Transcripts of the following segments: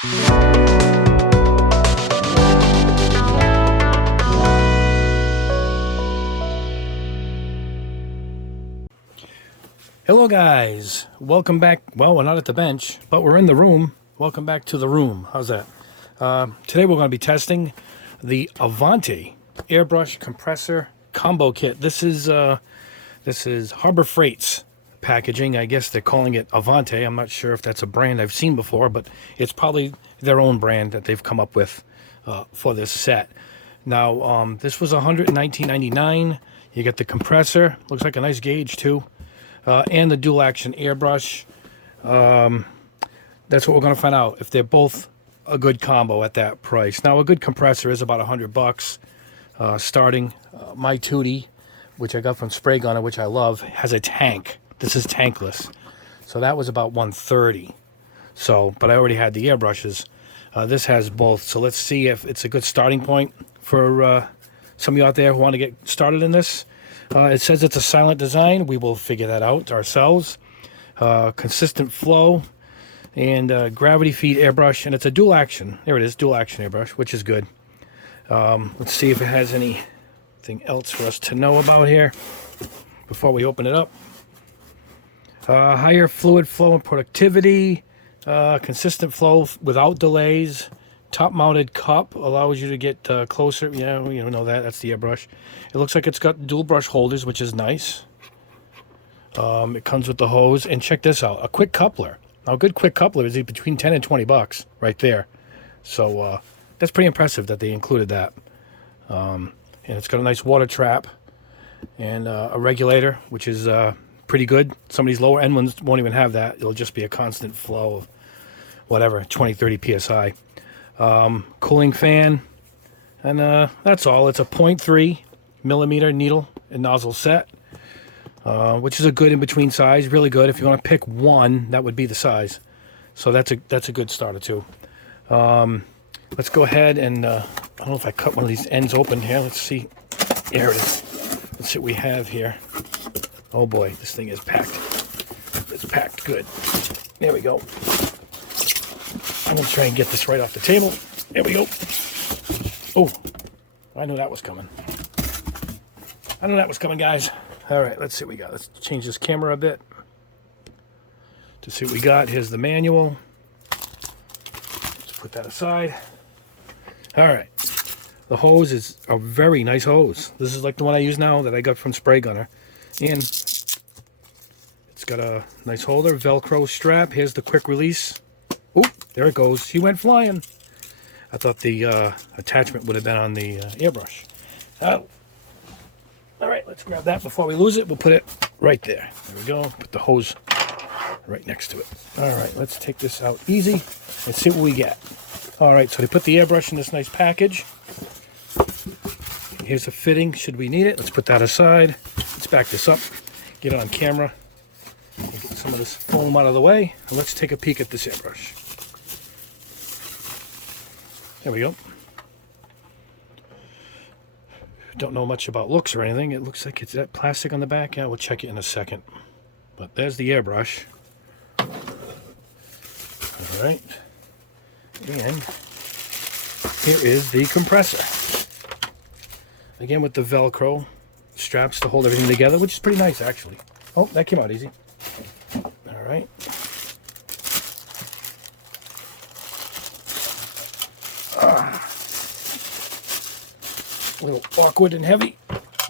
Hello guys, welcome back. Well, we're not at the bench, but we're in the room. Welcome back to the room. How's that? Today we're going to be testing the Avante Airbrush Compressor Combo Kit. This is Harbor Freight's packaging. I guess they're calling it Avante. I'm not sure if that's a brand I've seen before, but it's probably their own brand that they've come up with for this set. Now, this was $119.99. You get the compressor. Looks like a nice gauge too. And the dual action airbrush. That's what we're going to find out, if they're both a good combo at that price. Now, a good compressor is about $100 starting. My Tooty, which I got from Spray Gunner, which I love, has a tank. This is tankless, so that was about $130. So, but I already had the airbrushes. This has both, so let's see if it's a good starting point for some of you out there who want to get started in this. It says it's a silent design. We will figure that out ourselves. Consistent flow and gravity feed airbrush, and it's a dual action. There it is, dual action airbrush, which is good. Let's see if it has anything else for us to know about here before we open it up. Higher fluid flow and productivity, consistent flow without delays. Top mounted cup allows you to get closer. Yeah, you know that's the airbrush. It looks like it's got dual brush holders, which is nice. It comes with the hose, and check this out, a quick coupler. Now, a good quick coupler is between 10 and 20 bucks right there. So that's pretty impressive that they included that. And it's got a nice water trap and a regulator, which is pretty good. Some of these lower end ones won't even have that. It'll just be a constant flow of whatever, 20-30 psi. Cooling fan, and that's all. It's a 0.3 millimeter needle and nozzle set, which is a good in-between size. Really good. If you want to pick one, that would be the size. So that's a good starter too. Let's go ahead and I don't know if I cut one of these ends open here. Let's see. There it is. Let's see what we have here. Oh boy, this thing is packed. It's packed good. There we go. I'm going to try and get this right off the table. There we go. Oh, I knew that was coming. Guys. All right, let's see what we got. Let's change this camera a bit to see what we got. Here's the manual. Let's put that aside. All right. The hose is a very nice hose. This is like the one I use now that I got from Spray Gunner. And it's got a nice holder, Velcro strap. Here's the quick release. Oh, there it goes. She went flying. I thought the attachment would have been on the airbrush. Oh. All right, let's grab that before we lose it. We'll put it right there. There we go. Put the hose right next to it. All right, let's take this out easy and see what we get. All right, so they put the airbrush in this nice package. Here's a fitting, should we need it. Let's put that aside. Let's back this up, get it on camera, and get some of this foam out of the way, and let's take a peek at this airbrush. There we go. Don't know much about looks or anything. It looks like it's that plastic on the back. Yeah, we'll check it in a second. But there's the airbrush. All right. And here is the compressor. Again with the Velcro straps to hold everything together, which is pretty nice actually. Oh, that came out easy. All right. A little awkward and heavy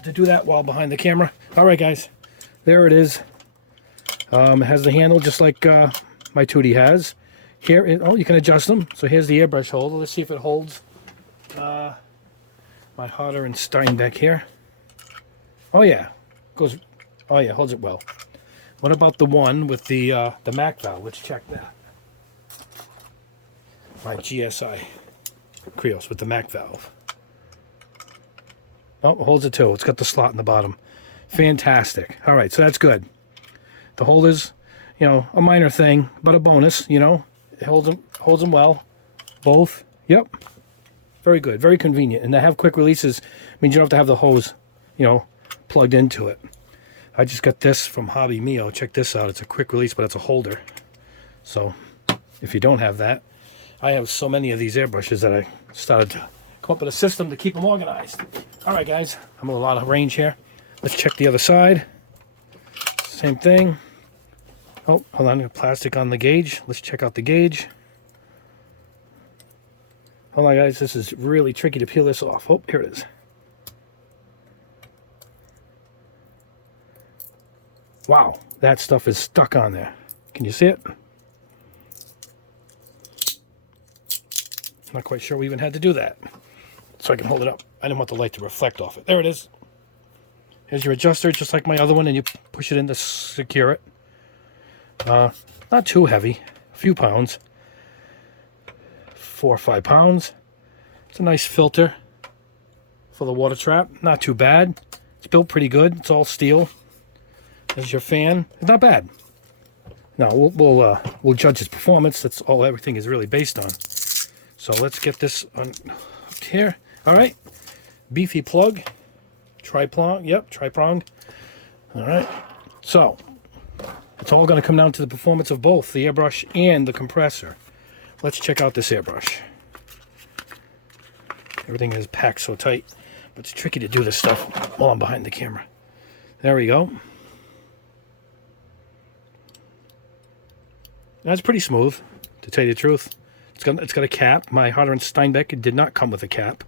to do that while behind the camera. All right, guys, there it is. It has the handle just like my Tooty has. Here, you can adjust them. So here's the airbrush holder. Let's see if it holds my Harder and Steinbeck here. Oh yeah, goes. Oh yeah, holds it well. What about the one with the Mac valve? Let's check that. My GSI Krios with the Mac valve. Oh, it holds it too. It's got the slot in the bottom. Fantastic. All right, so that's good. The holders, a minor thing, but a bonus. It holds them well. Both. Yep. Very good. Very convenient. And to have quick releases means you don't have to have the hose, plugged into it. I just got this from Hobby Mio. Check this out. It's a quick release, but it's a holder. So if you don't have that, I have so many of these airbrushes that I started to come up with a system to keep them organized. All right, guys, I'm a lot of range here. Let's check the other side. Same thing. Oh, hold on, plastic on the gauge. Let's check out the gauge. Hold on, guys, this is really tricky to peel this off. Oh, here it is. Wow, that stuff is stuck on there. Can you see it? Not quite sure we even had to do that. So I can hold it up. I didn't want the light to reflect off it. There it is. Here's your adjuster, just like my other one, and you push it in to secure it. Not too heavy, a few pounds. 4 or 5 pounds. It's a nice filter for the water trap. Not too bad. It's built pretty good. It's all steel. There's your fan. It's not bad. Now we'll judge its performance. That's all everything is really based on. So let's get this on up here. All right, beefy plug, tri-prong. Yep, tri-prong. All right. So it's all going to come down to the performance of both the airbrush and the compressor. Let's check out this airbrush. Everything is packed so tight, but it's tricky to do this stuff while I'm behind the camera. There we go. That's pretty smooth, to tell you the truth. It's got a cap. My Harder & Steinbeck did not come with a cap.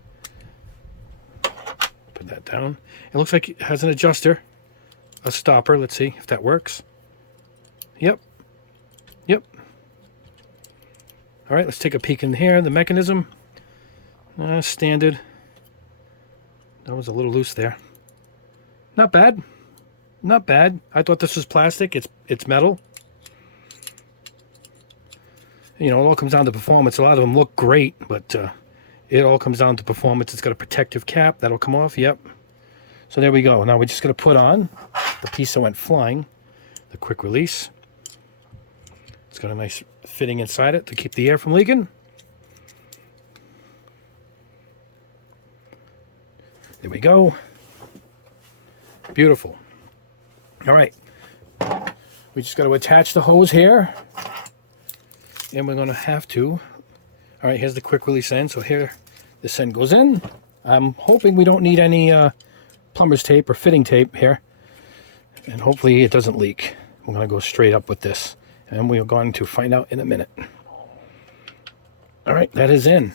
Put that down. It looks like it has an adjuster, a stopper. Let's see if that works. Yep. Yep. All right, let's take a peek in here. The mechanism, standard. That was a little loose there. Not bad. Not bad. I thought this was plastic. It's metal. You know, it all comes down to performance. A lot of them look great, but it all comes down to performance. It's got a protective cap. That'll come off. Yep. So there we go. Now we're just going to put on the piece that went flying, the quick release. It's got a nice fitting inside it to keep the air from leaking. There we go. Beautiful. All right. We just got to attach the hose here. And we're going to have to. All right, here's the quick release end. So here, this end goes in. I'm hoping we don't need any plumber's tape or fitting tape here. And hopefully it doesn't leak. We're going to go straight up with this. And we are going to find out in a minute. All right, that is in.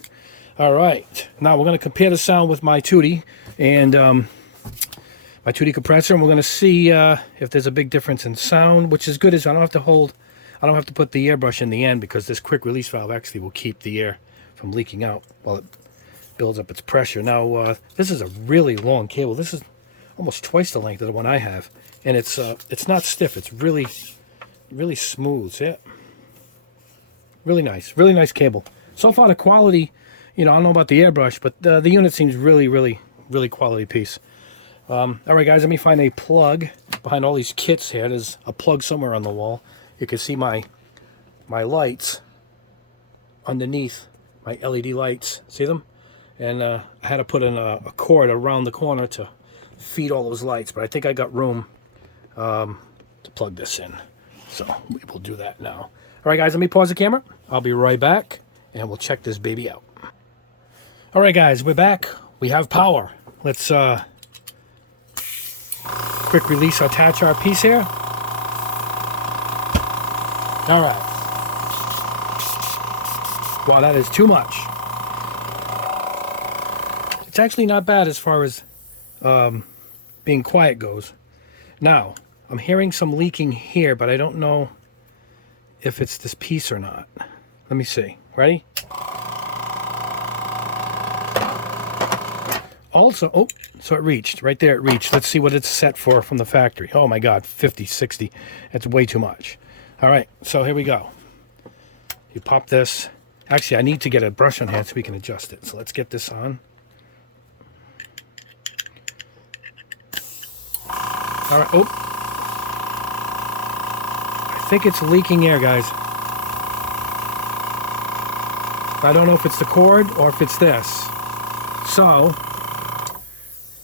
All right, now we're going to compare the sound with my Tooty and my Tooty compressor. And we're going to see if there's a big difference in sound, which is good as I don't have to put the airbrush in the end because this quick release valve actually will keep the air from leaking out while it builds up its pressure. Now, this is a really long cable. This is almost twice the length of the one I have. And it's not stiff. It's really, really smooth. See it? Really nice cable. So far, the quality, you know, I don't know about the airbrush, but the unit seems really, really, really quality piece. All right, guys, let me find a plug behind all these kits here. There's a plug somewhere on the wall. You can see my lights underneath, my LED lights. See them? And I had to put in a cord around the corner to feed all those lights, but I think I got room to plug this in. So we will do that now. All right, guys, let me pause the camera. I'll be right back, and we'll check this baby out. All right, guys, we're back. We have power. Let's quick release, attach our piece here. All right. Wow, that is too much. It's actually not bad as far as being quiet goes. Now, I'm hearing some leaking here, but I don't know if it's this piece or not. Let me see. Ready? Also, oh, so it reached. Right there it reached. Let's see what it's set for from the factory. Oh my God, 50, 60. That's way too much. All right, so here we go. You pop this. Actually, I need to get a brush on hand so we can adjust it. So let's get this on. All right, oh. I think it's leaking air, guys. I don't know if it's the cord or if it's this. So,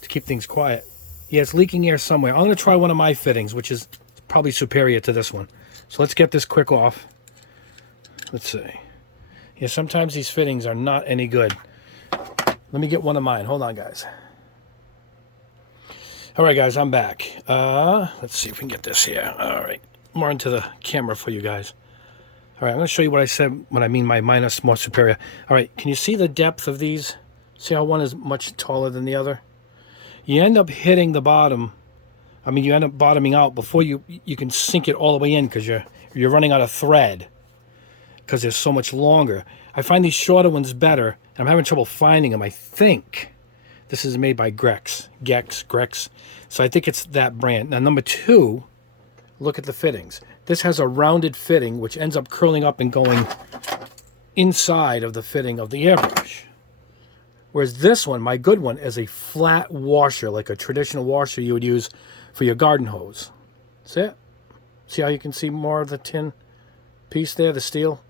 to keep things quiet. Yeah, it's leaking air somewhere. I'm going to try one of my fittings, which is probably superior to this one. So let's get this quick off. Let's see. Yeah, sometimes these fittings are not any good. Let me get one of mine. Hold on, guys. All right, guys, I'm back. Let's see if we can get this here. All right, more into the camera for you guys. All right, I'm going to show you what I said when I mean my minus more superior. All right, can you see the depth of these? See how one is much taller than the other? You end up hitting the bottom. I mean, you end up bottoming out before you can sink it all the way in because you're running out of thread because they're so much longer. I find these shorter ones better. I'm having trouble finding them. I think this is made by Grex. So I think it's that brand. Now, number two, look at the fittings. This has a rounded fitting, which ends up curling up and going inside of the fitting of the airbrush. Whereas this one, my good one, is a flat washer, like a traditional washer you would use for your garden hose. See it? See how you can see more of the tin piece there, the steel?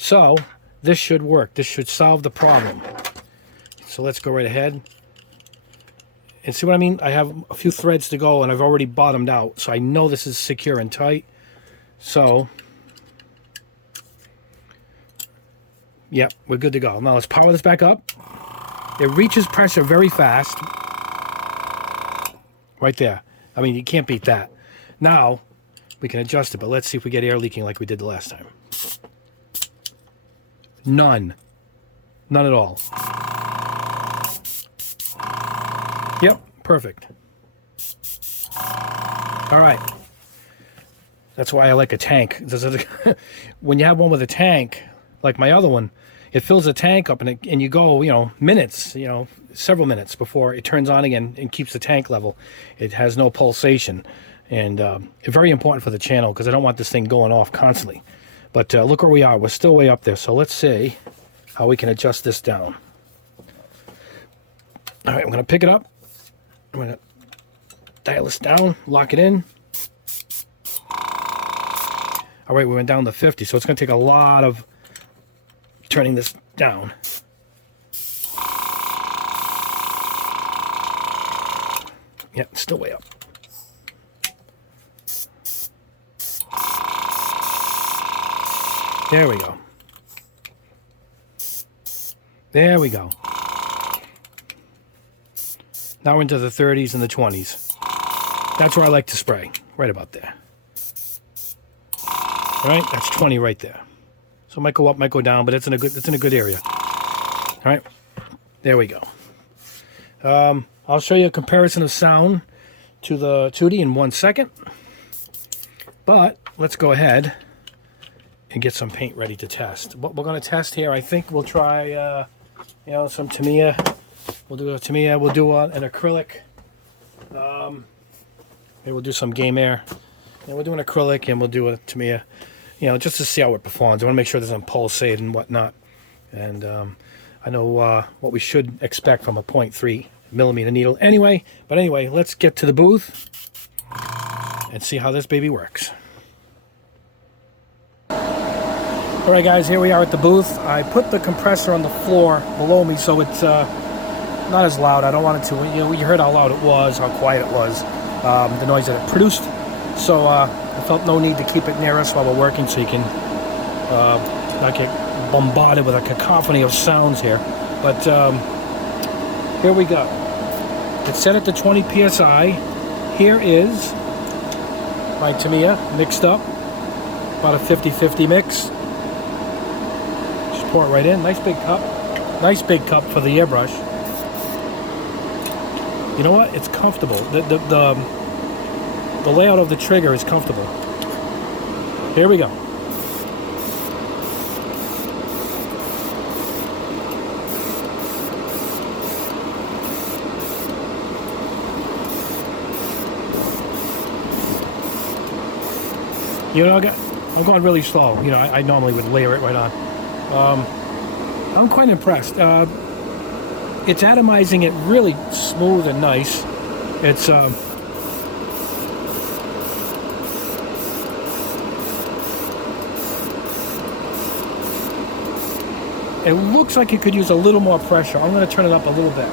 So, this should work. This should solve the problem. So let's go right ahead. And see what I mean? I have a few threads to go, and I've already bottomed out, so I know this is secure and tight. So, yep, we're good to go. Now let's power this back up. It reaches pressure very fast. Right there. I mean, you can't beat that. Now, we can adjust it, but let's see if we get air leaking like we did the last time. None. None at all. Yep, perfect. All right. That's why I like a tank. When you have one with a tank, like my other one, it fills the tank up and you go, minutes, several minutes before it turns on again and keeps the tank level. It has no pulsation. And it's very important for the channel because I don't want this thing going off constantly. But look where we are. We're still way up there. So let's see how we can adjust this down. All right, I'm going to pick it up. I'm going to dial this down, lock it in. All right, we went down to 50, so it's going to take a lot of turning this down. Yeah, it's still way up. There we go. There we go. Now we're into the 30s and the 20s. That's where I like to spray, right about there. All right, that's 20 right there. So it might go up, might go down, but it's in a good area. All right, there we go. I'll show you a comparison of sound to the Tooty in 1 second. But let's go ahead and get some paint ready to test. What we're going to test here, I think we'll try, some Tamiya. We'll do a Tamiya. We'll do an acrylic. Maybe we'll do some Game Air. And we'll do an acrylic and we'll do a Tamiya. Just to see how it performs. I want to make sure it doesn't pulsate and whatnot. And I know what we should expect from a 0.3 millimeter needle. Anyway, let's get to the booth and see how this baby works. All right, guys, here we are at the booth. I put the compressor on the floor below me so it's not as loud. I don't want it to. You heard how loud it was, how quiet it was, the noise that it produced. So I felt no need to keep it near us while we're working so you can not get bombarded with a cacophony of sounds here. But here we go. It's set at the 20 PSI. Here is my Tamiya mixed up. About a 50-50 mix. Just pour it right in. Nice big cup. Nice big cup for the airbrush. You know what? It's comfortable. The layout of the trigger is comfortable. Here we go. I'm going really slow. I normally would layer it right on. I'm quite impressed. It's atomizing it really smooth and nice. It's it looks like it could use a little more pressure. I'm going to turn it up a little bit.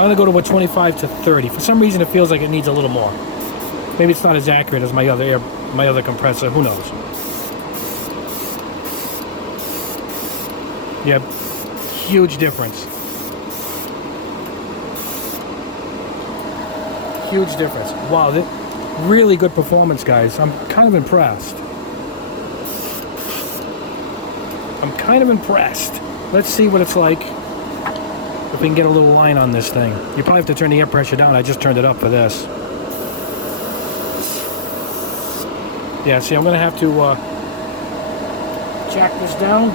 I'm going to go to a 25 to 30. For some reason, it feels like it needs a little more. Maybe it's not as accurate as my other compressor. Who knows? Yeah, huge difference. Huge difference. Wow, really good performance, guys. I'm kind of impressed. I'm kind of impressed. Let's see what it's like if we can get a little line on this thing. You probably have to turn the air pressure down. I just turned it up for this. Yeah, see, I'm going to have to jack this down.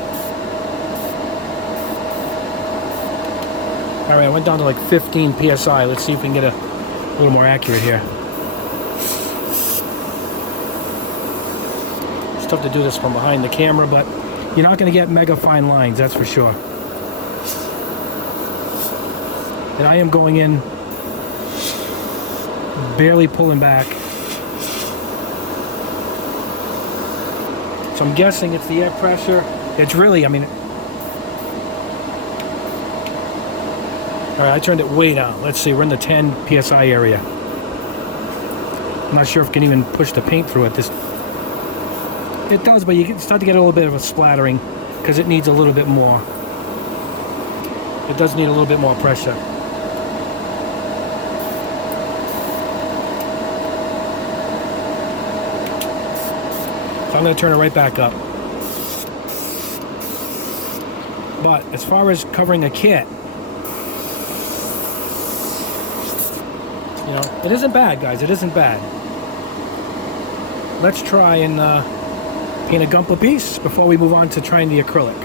All right, I went down to like 15 PSI. Let's see if we can get a little more accurate here. It's tough to do this from behind the camera, but you're not going to get mega fine lines, that's for sure. And I am going in, barely pulling back. So I'm guessing it's the air pressure. It's really, I mean... Alright, I turned it way down. Let's see, we're in the 10 PSI area. I'm not sure if I can even push the paint through it. It does, but you can start to get a little bit of a splattering because it needs a little bit more. It does need a little bit more pressure. So I'm going to turn it right back up. But as far as covering a kit, you know, it isn't bad, guys. It isn't bad. Let's try and paint a Gundam piece before we move on to trying the acrylic.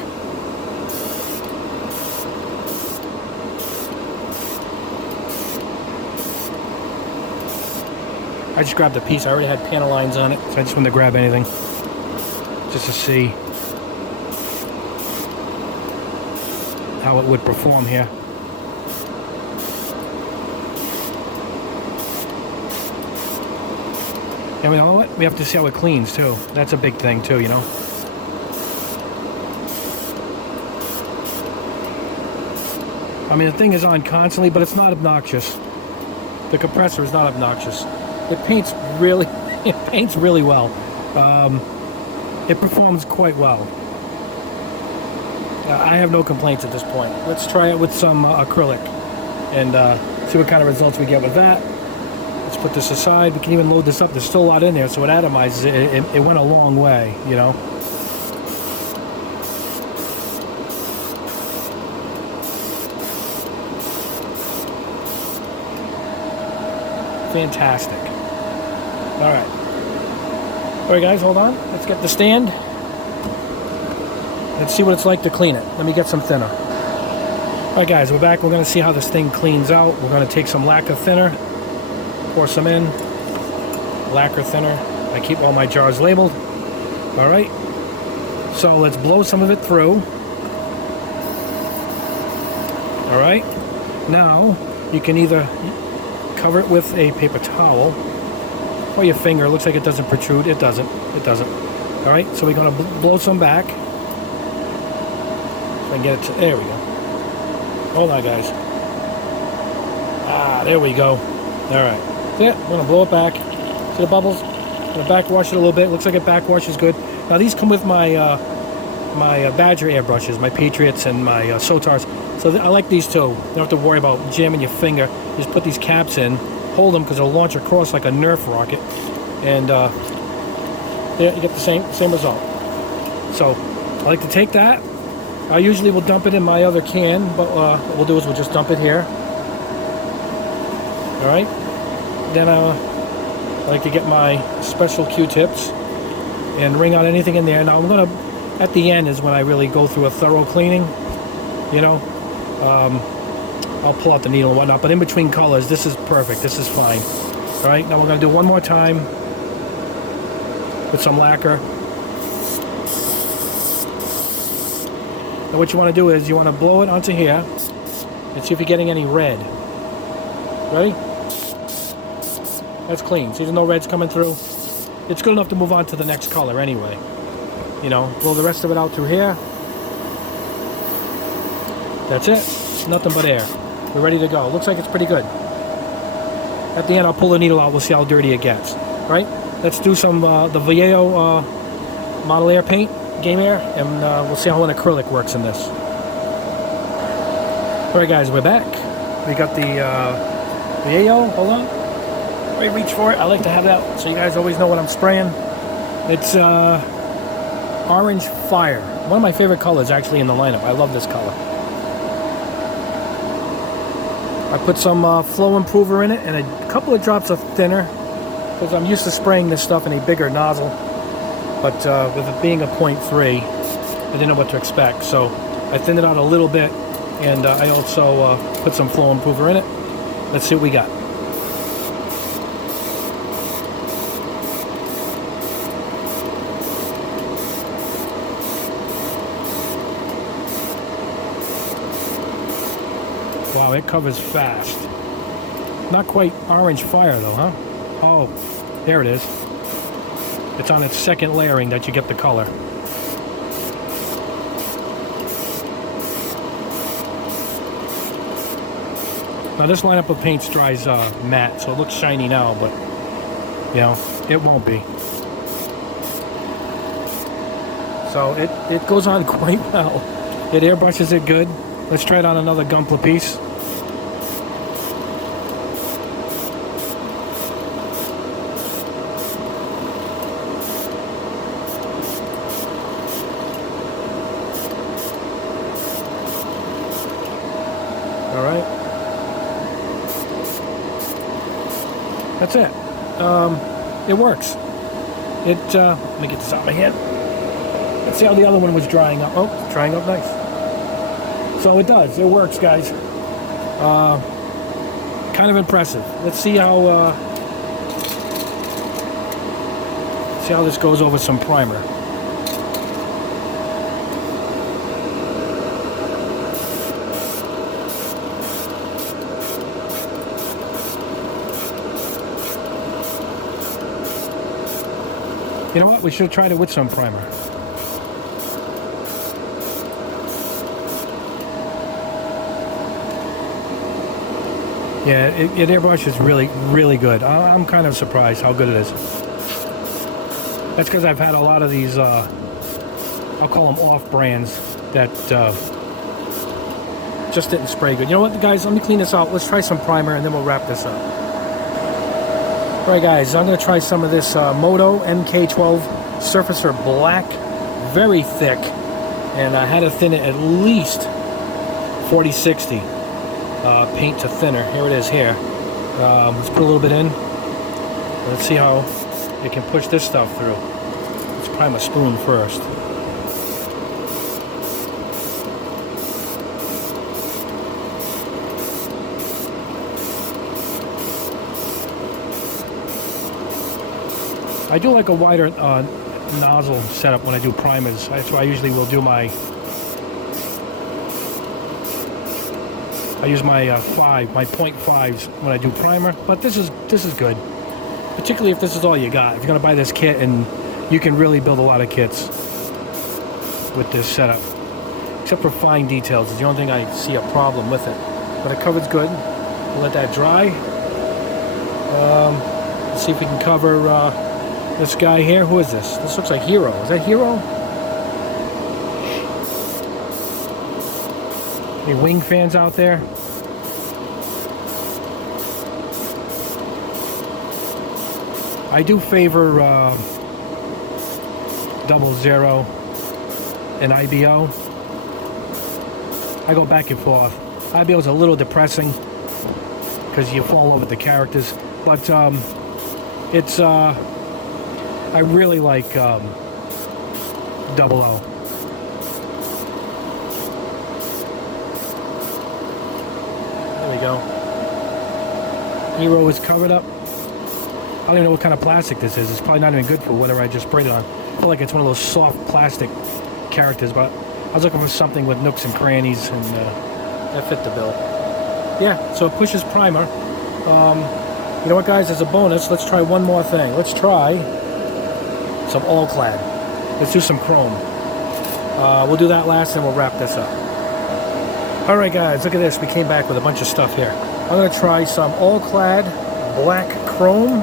I just grabbed the piece. I already had panel lines on it, so I just wanted to grab anything just to see how it would perform here. And you know what? We have to see how it cleans too. That's a big thing too, you know. I mean, the thing is on constantly, but it's not obnoxious. The compressor is not obnoxious. It paints really, well. It performs quite well. I have no complaints at this point. Let's try it with some acrylic and see what kind of results we get with that. Let's put this aside. We can even load this up. There's still a lot in there, so it atomizes it. It went a long way, you know. Fantastic. All right. All right, guys, hold on. Let's get the stand. Let's see what it's like to clean it. Let me get some thinner. All right, guys, we're back. We're going to see how this thing cleans out. We're going to take some lacquer thinner, pour some in. Lacquer thinner. I keep all my jars labeled. All right. So let's blow some of it through. All right. Now you can either cover it with a paper towel or your finger. It looks like it doesn't protrude. It doesn't. It doesn't. All right. So we're going to blow some back. So I can get it to, there we go. Hold on, guys. Ah, there we go. All right. Yeah, I'm going to blow it back. See the bubbles? I'm going to backwash it a little bit. Looks like it backwashes good. Now, these come with my my Badger airbrushes, my Patriots and my Sotars. So I like these too. You don't have to worry about jamming your finger. You just put these caps in, hold them because they'll launch across like a Nerf rocket. And there you get the same result. So I like to take that. I usually will dump it in my other can, but what we'll do is we'll just dump it here. All right. Then I like to get my special Q-tips and wring out anything in there. Now I'm gonna, at the end is when I really go through a thorough cleaning. You know, I'll pull out the needle and whatnot. But in between colors, this is perfect. This is fine. All right. Now we're gonna do one more time with some lacquer. Now what you want to do is you want to blow it onto here and see if you're getting any red. Ready? That's clean. See, there's no reds coming through. It's good enough to move on to the next color anyway. You know, blow the rest of it out through here. That's it. Nothing but air. We're ready to go. Looks like it's pretty good. At the end, I'll pull the needle out. We'll see how dirty it gets. Right? Let's do some the Vallejo Model Air paint, Game Air, and we'll see how an acrylic works in this. Alright guys, we're back. We got the Vallejo. Hold on. Let me reach for it. I like to have that so you guys always know what I'm spraying. It's Orange Fire. One of my favorite colors actually in the lineup. I love this color. I put some flow improver in it and a couple of drops of thinner because I'm used to spraying this stuff in a bigger nozzle. But with it being a 0.3, I didn't know what to expect. So I thinned it out a little bit, and I also put some flow improver in it. Let's see what we got. Wow, it covers fast. Not quite Orange Fire though, huh? Oh, there it is. It's on its second layering that you get the color. Now this lineup of paints dries matte, so it looks shiny now, but you know, it won't be. So it goes on quite well. It airbrushes it good. Let's try it on another Gunpla piece. All right. That's it. It works. Let me get this out of my hand. Let's see how the other one was drying up. Oh, drying up nice. So it does. It works, guys. Kind of impressive. Let's see how this goes over some primer. You know what? We should have tried it with some primer. Yeah, it airbrushes really, really good. I'm kind of surprised how good it is. That's because I've had a lot of these, I'll call them off-brands that just didn't spray good. You know what, guys? Let me clean this out. Let's try some primer, and then we'll wrap this up. Alright guys, I'm going to try some of this Moto MK12 Surfacer Black, very thick, and I had to thin it at least 40-60 paint to thinner. Here it is here. Let's put a little bit in. Let's see how it can push this stuff through. Let's prime a spoon first. I do like a wider nozzle setup when I do primers. That's why I usually will do I use my 0.5s when I do primer, but this is good. Particularly if this is all you got. If you're gonna buy this kit, and you can really build a lot of kits with this setup. Except for fine details, is the only thing I see a problem with it. But it covers good. We'll let that dry. Let's see if we can cover this guy here. Who is this? This looks like Hero. Is that Hero? Any wing fans out there? I do favor 00 and IBO. I go back and forth. IBO is a little depressing because you fall over the characters, but it's I really like 00. There we go. Hero is covered up. I don't even know what kind of plastic this is. It's probably not even good for whatever I just sprayed it on. I feel like it's one of those soft plastic characters, but I was looking for something with nooks and crannies, and that fit the bill. Yeah, so it pushes primer. You know what, guys? As a bonus, let's try one more thing. Let's try some all-clad. Let's do some chrome. We'll do that last, and we'll wrap this up. All right, guys, look at this. We came back with a bunch of stuff here. I'm going to try some all-clad black chrome.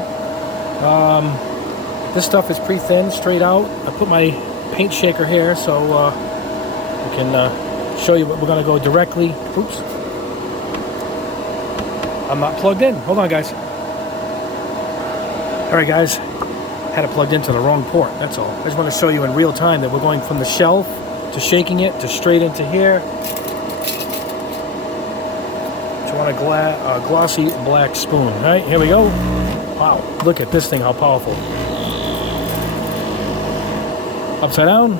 This stuff is pretty thin, straight out. I put my paint shaker here so I can show you what we're going to go directly. Oops. I'm not plugged in. Hold on, guys. All right, guys. Had it plugged into the wrong port. That's all. I just want to show you in real time that we're going from the shelf to shaking it to straight into here. So I want a glossy black spoon. All right, here we go. Wow, look at this thing, how powerful. Upside down.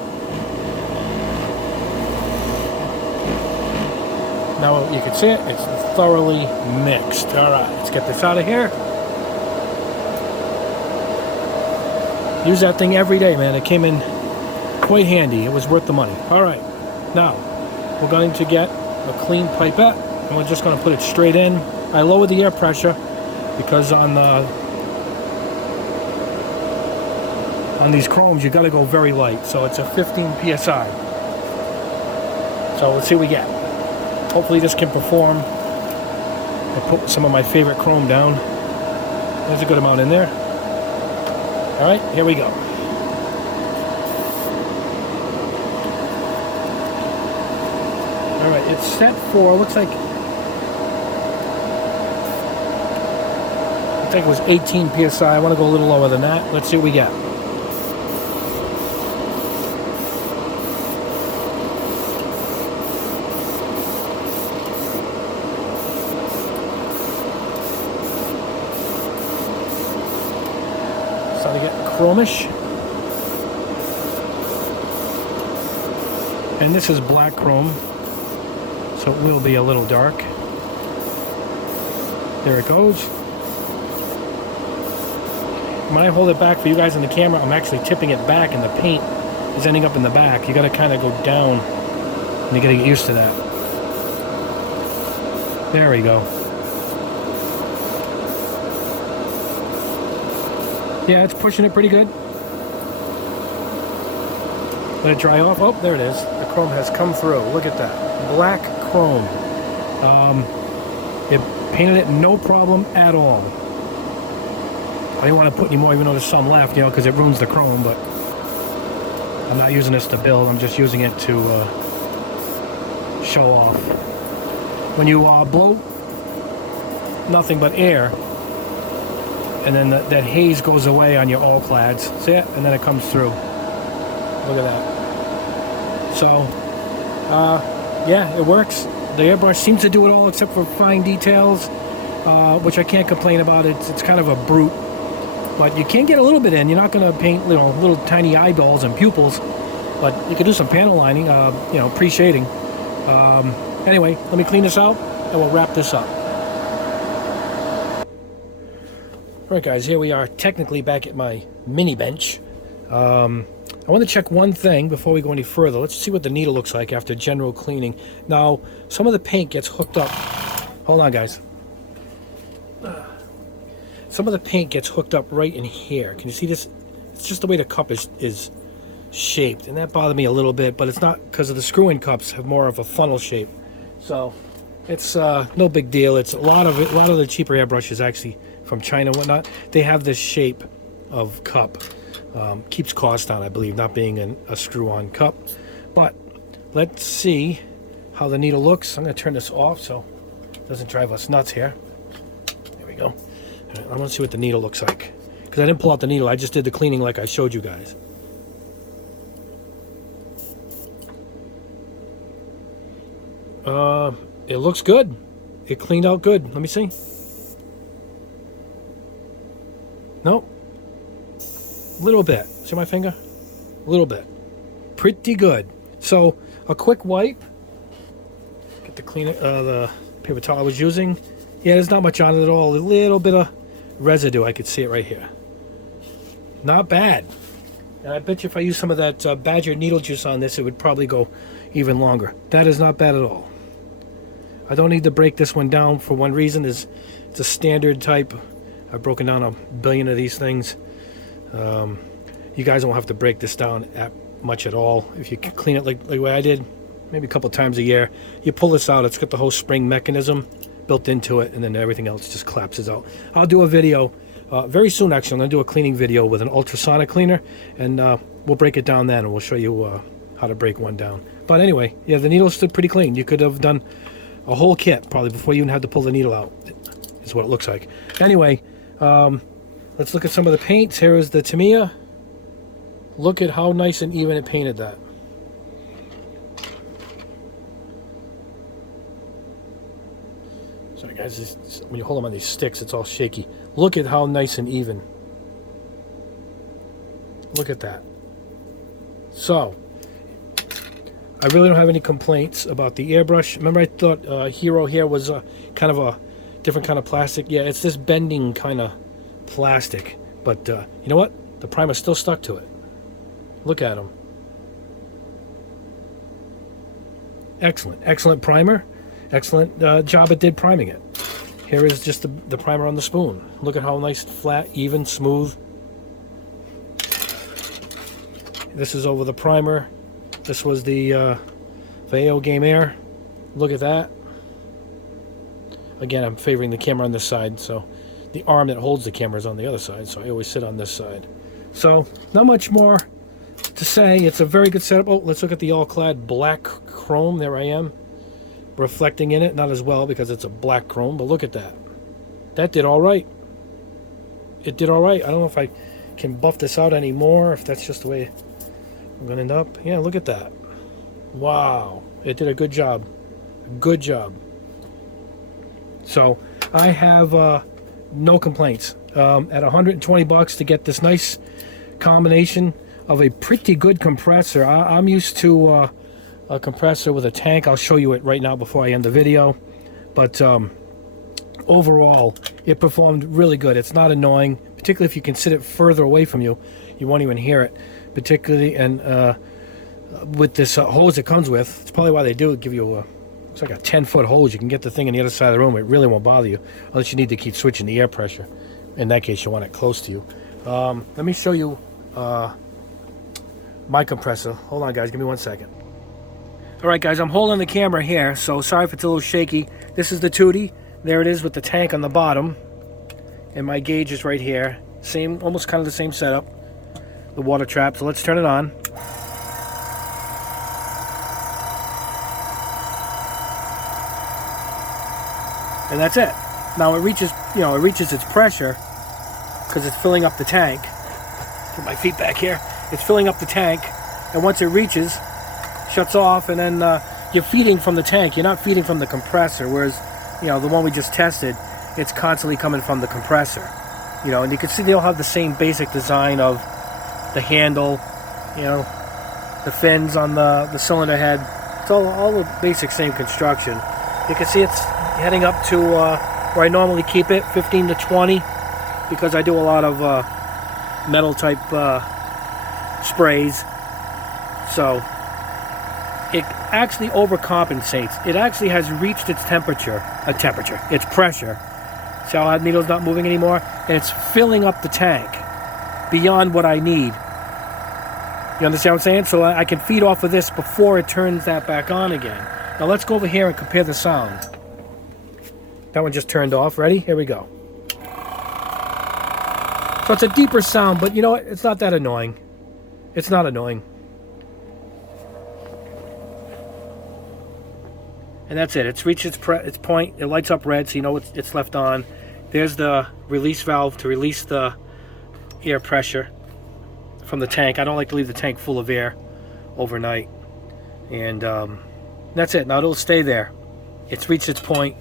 Now you can see it, it's thoroughly mixed. All right, let's get this out of here. Use that thing every day, man. It came in quite handy. It was worth the money. All right, now we're going to get a clean pipette and we're just going to put it straight in. I lowered the air pressure because on these chromes you got to go very light, so it's a 15 psi. So let's see what we get. Hopefully this can perform. I put some of my favorite chrome down. There's a good amount in there. All right, here we go. All right, it's set for, looks like it was 18 psi. I want to go a little lower than that. Let's see what we get. Starting to get chromish. And this is black chrome, so it will be a little dark. There it goes. When I hold it back for you guys on the camera, I'm actually tipping it back and the paint is ending up in the back. You gotta kind of go down and you gotta get used to that. There we go. Yeah, it's pushing it pretty good. Let it dry off. Oh, there it is. The chrome has come through. Look at that. Black chrome. It painted it no problem at all. I didn't want to put any more even though there's some left, you know, because it ruins the chrome, but I'm not using this to build. I'm just using it to show off. When you blow nothing but air, and then that haze goes away on your all clads. See it? And then it comes through. Look at that. So, yeah, it works. The airbrush seems to do it all except for fine details, which I can't complain about. It's kind of a brute. But you can get a little bit in. You're not going to paint little tiny eyeballs and pupils. But you can do some panel lining, you know, pre-shading. Anyway, let me clean this out and we'll wrap this up. Alright guys, here we are technically back at my mini bench. I want to check one thing before we go any further. Let's see what the needle looks like after general cleaning. Now, some of the paint gets hooked up. Hold on guys. Some of the paint gets hooked up right in here. Can you see this? It's just the way the cup is shaped, and that bothered me a little bit, but it's not because of the screw-in cups have more of a funnel shape. So it's no big deal. It's a lot of the cheaper airbrushes actually from China and whatnot, they have this shape of cup. Keeps cost down, I believe, not being a screw-on cup. But let's see how the needle looks. I'm going to turn this off so it doesn't drive us nuts here. There we go. Right, I want to see what the needle looks like. Because I didn't pull out the needle, I just did the cleaning like I showed you guys. It looks good. It cleaned out good. Let me see. Nope. Little bit. See my finger? A little bit. Pretty good. So a quick wipe. Get the clean the paper towel I was using. Yeah, there's not much on it at all. A little bit of residue. I could see it right here. Not bad. And I bet you if I use some of that Badger needle juice on this, it would probably go even longer. That is not bad at all. I don't need to break this one down for one reason. It's a standard type. I've broken down a billion of these things. You guys won't have to break this down much at all. If you clean it like the way I did, maybe a couple times a year. You pull this out, it's got the whole spring mechanism. built into it, and then everything else just collapses out. I'll do a video very soon, actually. I'm going to do a cleaning video with an ultrasonic cleaner, and we'll break it down then, and we'll show you how to break one down. But anyway, yeah, the needle stood pretty clean. You could have done a whole kit probably before you even had to pull the needle out, is what it looks like. Anyway, let's look at some of the paints. Here is the Tamiya. Look at how nice and even it painted that. Sorry guys, when you hold them on these sticks, it's all shaky. Look at how nice and even. Look at that. So, I really don't have any complaints about the airbrush. Remember I thought Hero here was kind of a different kind of plastic? Yeah, it's this bending kind of plastic. But you know what? The primer's still stuck to it. Look at them. Excellent. Excellent primer. Excellent job it did priming it. Here is just the primer on the spoon. Look at how nice, flat, even, smooth. This is over the primer. This was the Vallejo Game Air. Look at that. Again, I'm favoring the camera on this side, so the arm that holds the camera is on the other side, so I always sit on this side. So, not much more to say. It's a very good setup. Oh, let's look at the all-clad black chrome. There I am, reflecting in it. Not as well because it's a black chrome, but look at that. That did all right. It did all right. I don't know if I can buff this out anymore, if that's just the way I'm going to end up. Yeah, look at that. Wow. It did a good job. Good job. So, I have no complaints. At 120 bucks to get this nice combination of a pretty good compressor. I'm used to a compressor with a tank. I'll show you it right now before I end the video. But overall, it performed really good. It's not annoying, particularly if you can sit it further away from you. You won't even hear it. Particularly, and with this hose it comes with, it's probably why they do it, give you it's like a 10-foot hose. You can get the thing on the other side of the room. It really won't bother you, unless you need to keep switching the air pressure. In that case, you want it close to you. Let me show you my compressor. Hold on, guys. Give me 1 second. All right, guys. I'm holding the camera here, so sorry if it's a little shaky. This is the Tooty. There it is with the tank on the bottom. And my gauge is right here. Same, almost kind of the same setup. The water trap. So let's turn it on. And that's it. Now it reaches, it reaches its pressure because it's filling up the tank. Put my feet back here. It's filling up the tank, and once it reaches, shuts off, and then you're feeding from the tank. You're not feeding from the compressor, whereas, the one we just tested, it's constantly coming from the compressor. And you can see they all have the same basic design of the handle, the fins on the cylinder head. It's all the basic same construction. You can see it's heading up to where I normally keep it, 15 to 20, because I do a lot of metal type sprays. So it actually overcompensates. It actually has reached its its pressure. See how that needle's not moving anymore? And it's filling up the tank beyond what I need. You understand what I'm saying? So I can feed off of this before it turns that back on again. Now let's go over here and compare the sound. That one just turned off. Ready? Here we go. So it's a deeper sound, but you know what? It's not that annoying. It's not annoying. And that's it. It's reached its point. It lights up red, so you know it's left on. There's the release valve to release the air pressure from the tank. I don't like to leave the tank full of air overnight. And that's it. Now it'll stay there. It's reached its point.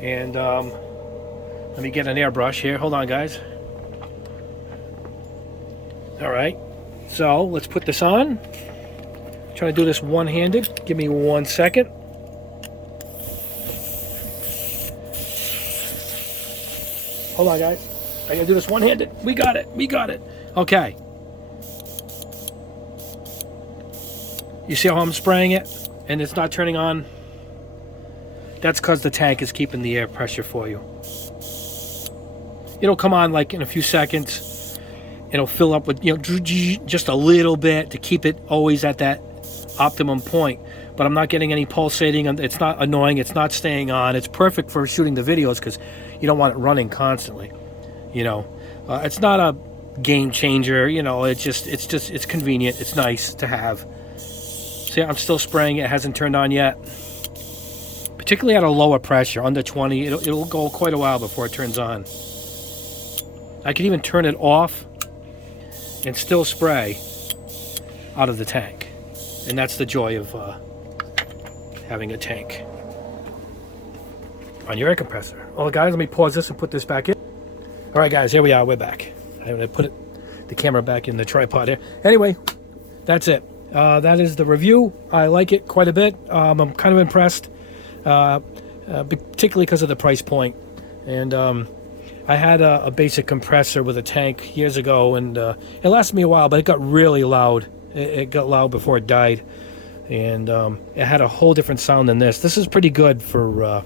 And let me get an airbrush here. Hold on, guys. All right. So let's put this on. I'm trying to do this one-handed. Give me 1 second. Hold on, guys. I gotta do this one-handed. We got it. We got it. Okay. You see how I'm spraying it? And it's not turning on? That's because the tank is keeping the air pressure for you. It'll come on like in a few seconds. It'll fill up with, just a little bit to keep it always at that optimum point. but I'm not getting any pulsating. It's not annoying. It's not staying on. It's perfect for shooting the videos because you don't want it running constantly. You know, it's not a game changer. You know, it's convenient. It's nice to have. See, I'm still spraying. It hasn't turned on yet. Particularly at a lower pressure, under 20, it'll go quite a while before it turns on. I can even turn it off and still spray out of the tank. And that's the joy of having a tank on your air compressor. Well, guys, let me pause this and put this back in. All right, guys, here we are. We're back. I'm going to put the camera back in the tripod here. Anyway, that's it. That is the review. I like it quite a bit. I'm kind of impressed. Particularly because of the price point. And I had a basic compressor with a tank years ago, and it lasted me a while, but it got really loud. It got loud before it died, and it had a whole different sound than this. This is pretty good for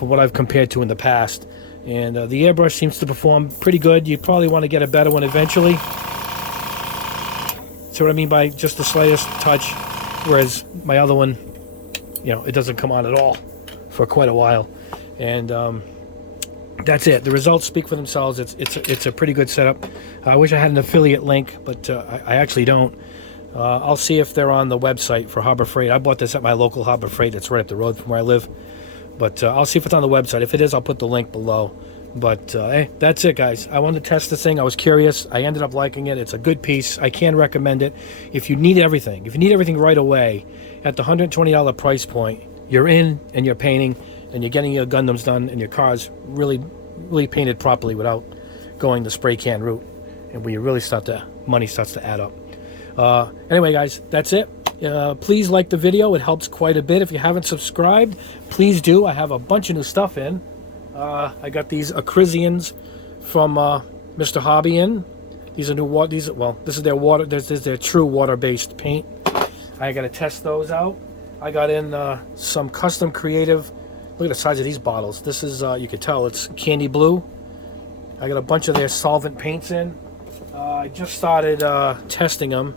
what I've compared to in the past, and the Airbrush seems to perform pretty good. You probably want to get a better one eventually. See what I mean by just the slightest touch, whereas my other one, you know, it doesn't come on at all for quite a while. And that's it. The results speak for themselves. It's a pretty good setup. I wish I had an affiliate link, but I actually don't. I'll see if they're on the website for Harbor Freight. I bought this at my local Harbor Freight. It's right up the road from where I live. But I'll see if it's on the website. If it is, I'll put the link below. But hey, that's it, guys. I wanted to test this thing. I was curious. I ended up liking it. It's a good piece. I can recommend it. If you need everything, right away, at the $120 price point, you're in and you're painting and you're getting your Gundams done and your car's really painted properly without going the spray can route, and where you really money starts to add up. Anyway, guys, that's it. Please like the video. It helps quite a bit. If you haven't subscribed, please do. I have a bunch of new stuff in. I got these Acrylics from Mr. Hobby in. These are new water. This is their water. This is their true water-based paint. I got to test those out. I got in some custom creative. Look at the size of these bottles. This is, you can tell, it's candy blue. I got a bunch of their solvent paints in. I just started testing them,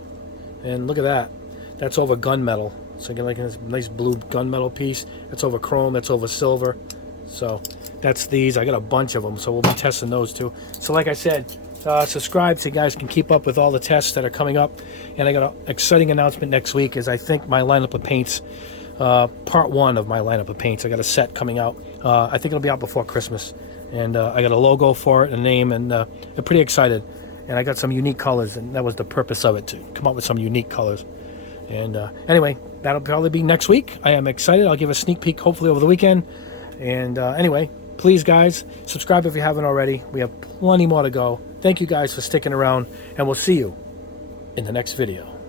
and look at that. That's over gunmetal. So I get like a nice blue gunmetal piece. That's over chrome. That's over silver. So that's these. I got a bunch of them, so we'll be testing those too. So like I said, subscribe so you guys can keep up with all the tests that are coming up. And I got an exciting announcement next week, is I think my lineup of paints, part one of my lineup of paints. I got a set coming out. I think it'll be out before Christmas. And I got a logo for it, a name, and I'm pretty excited. And I got some unique colors, and that was the purpose of it, to come up with some unique colors. And anyway, that'll probably be next week. I am excited. I'll give a sneak peek hopefully over the weekend. And anyway, please, guys, subscribe if you haven't already. We have plenty more to go. Thank you guys for sticking around, and we'll see you in the next video.